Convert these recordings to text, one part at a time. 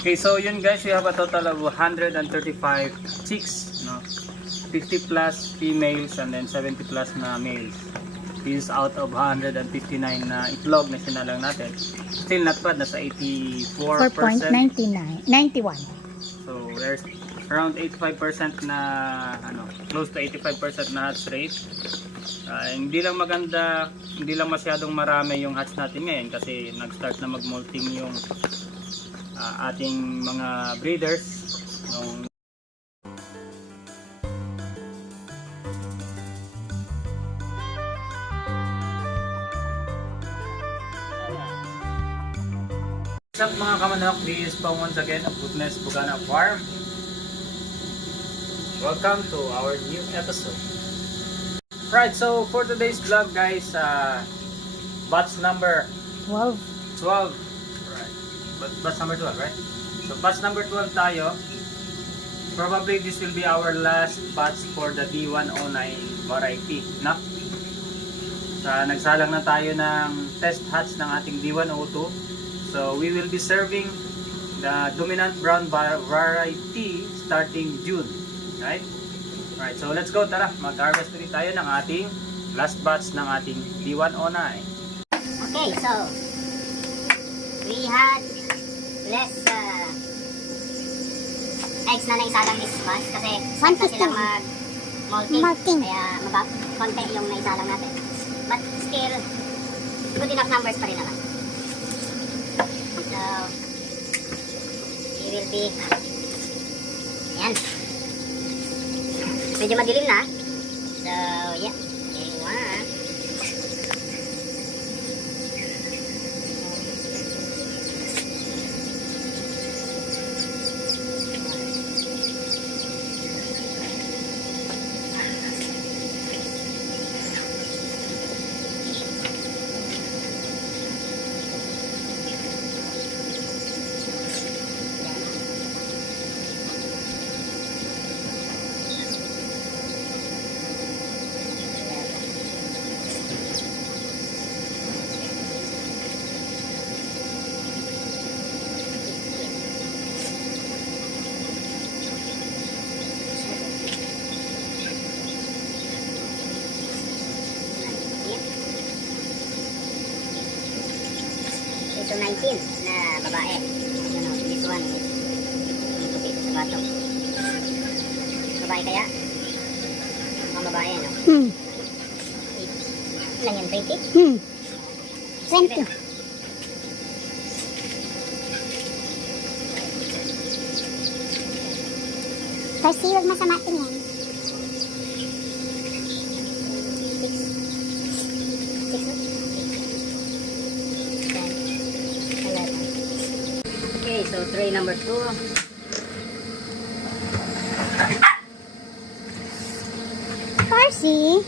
Okay, so yun guys, we have a total of 135 chicks, no? 50 plus females and then 70 plus na males. This is out of 159 na itlog na sinalang natin. Still not bad, nasa 84%. 4.99, 91. So there's around 85% na close to 85% na hatch rate. Hindi lang maganda, hindi lang masyadong marami yung hatch natin ngayon kasi nag-start na mag-molting yung ating mga breeders nung What's up mga kamanok, this is Pong once again of Goodness Bugana Farm. Welcome to our new episode. Right, so for today's vlog guys, batch number 12. 12. Right. Batch number 12, right? So batch number 12 tayo. Probably this will be our last batch for the D109 variety, no? Nagsalang na tayo ng test hatch ng ating D102. So we will be serving the dominant brown variety starting June, right? Right, so let's go, tara, mag-harvest ulit tayo ng ating last batch ng ating D109. Okay, so we had less eggs na naisalang this batch kasi start na silang mag-molting, kaya konti yung naisalang natin. But still, good enough numbers pa rin naman. So, we will be, ayan, medyo madilim na. So, yeah, getting one. So 19 na babae. This one is puti sa bato. Babae kaya? Ang babae, no? Ilan yan? 20? 20. Kasi huwag masama tingin. 6. Okay, so tray number 2. Parsi.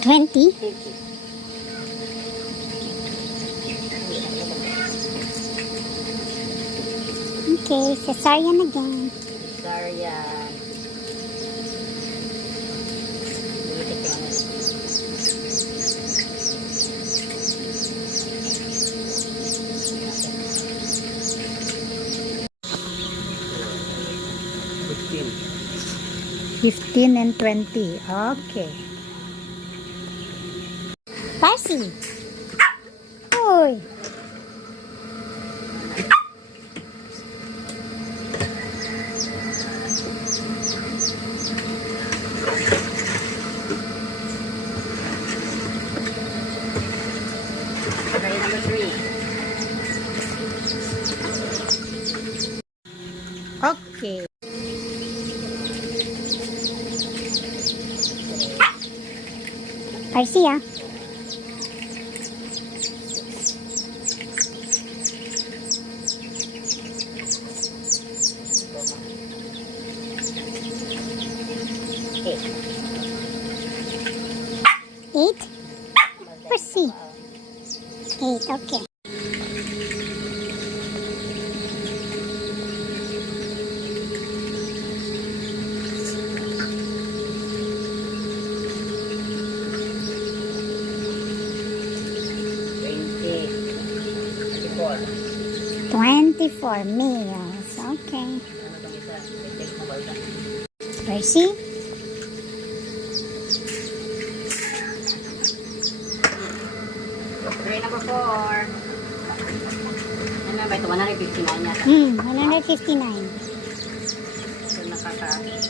Twenty. Okay, cesarean again. Cesarean. Fifteen and 20. Okay. Parsi. Uy. Tray number 3. Okay. Parsi, ah. Eight? Parsi. Eight, okay. Four. 24 meals. Okay. Percy? Tray number 4. Ano ba ito? 159 yata. 159. So, nakaka 100.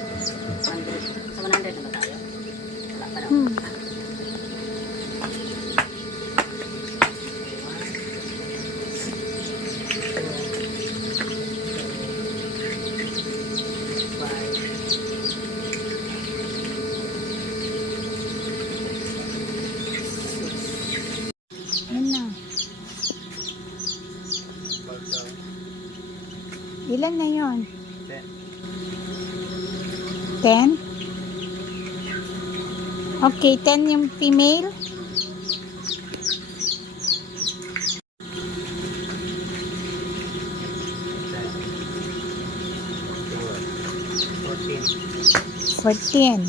Sa 100 na ba tayo? Wala pa daw. Yun na. Ilan na yun? 10? Okay, 10 yung female. Fourteen. 14.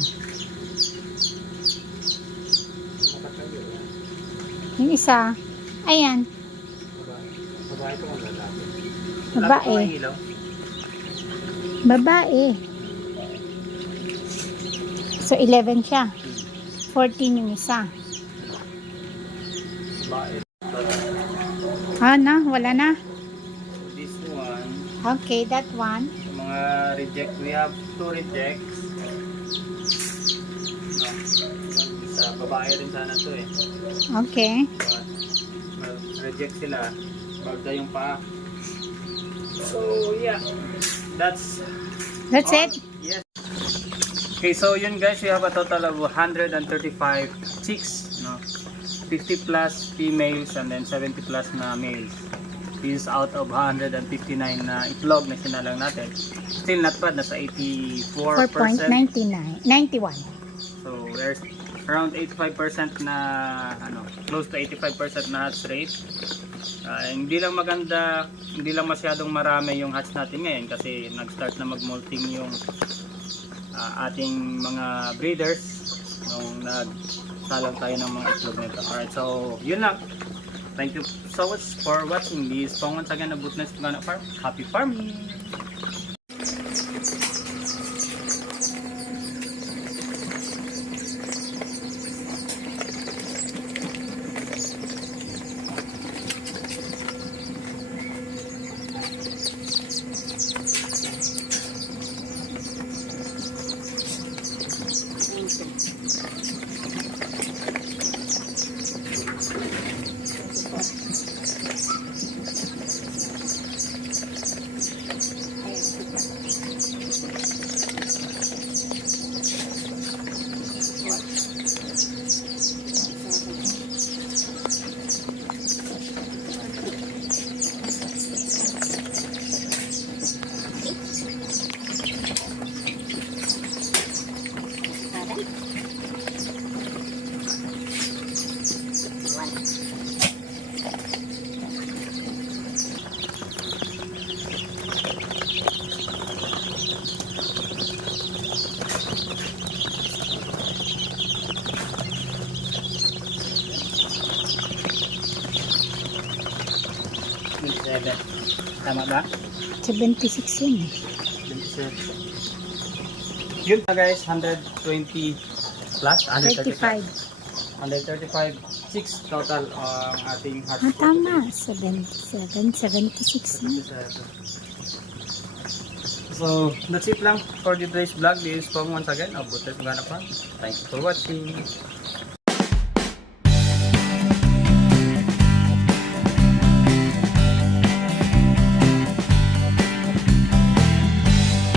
Yung isa. Ayan. Babae ko kung lalaki. Babae. Ilaw. Babae. So, 11 siya. 14 yung isa. Babae. Ah, na? Wala na? This one, Okay, that one. sa mga reject, we have 2 rejects. No, sa babae rin sana to eh. Okay. But, well, reject sila. Bagda yung paa. So, yeah. That's That's all. it? Yes. Okay, so yun guys, we have a total of 135 chicks, no? 50 plus females and then 70 plus na males. This is out of 159 na itlog na sinalang natin. Still not bad, nasa 84%. 4.99. 91. So there's around 85% na ano, close to 85% na hatch rate. Hindi lang maganda, hindi lang masyadong marami yung hatch natin ngayon kasi nag-start na mag-molting yung ating mga breeders nung nagsalang tayo ng mga itlog nito. Alright, so yun lang. Thank you so much for watching this. Once again, Bootness Gana Farm. Happy farming! Tama ba? 76 yun eh. Yun na guys, 120 plus, 35. 135 chicks total ang ating hatch. Ah, tama. 77, 76 na. So, that's it lang for today's vlog. This is Pong once again of Bootness Gana Farm. Thank you for watching.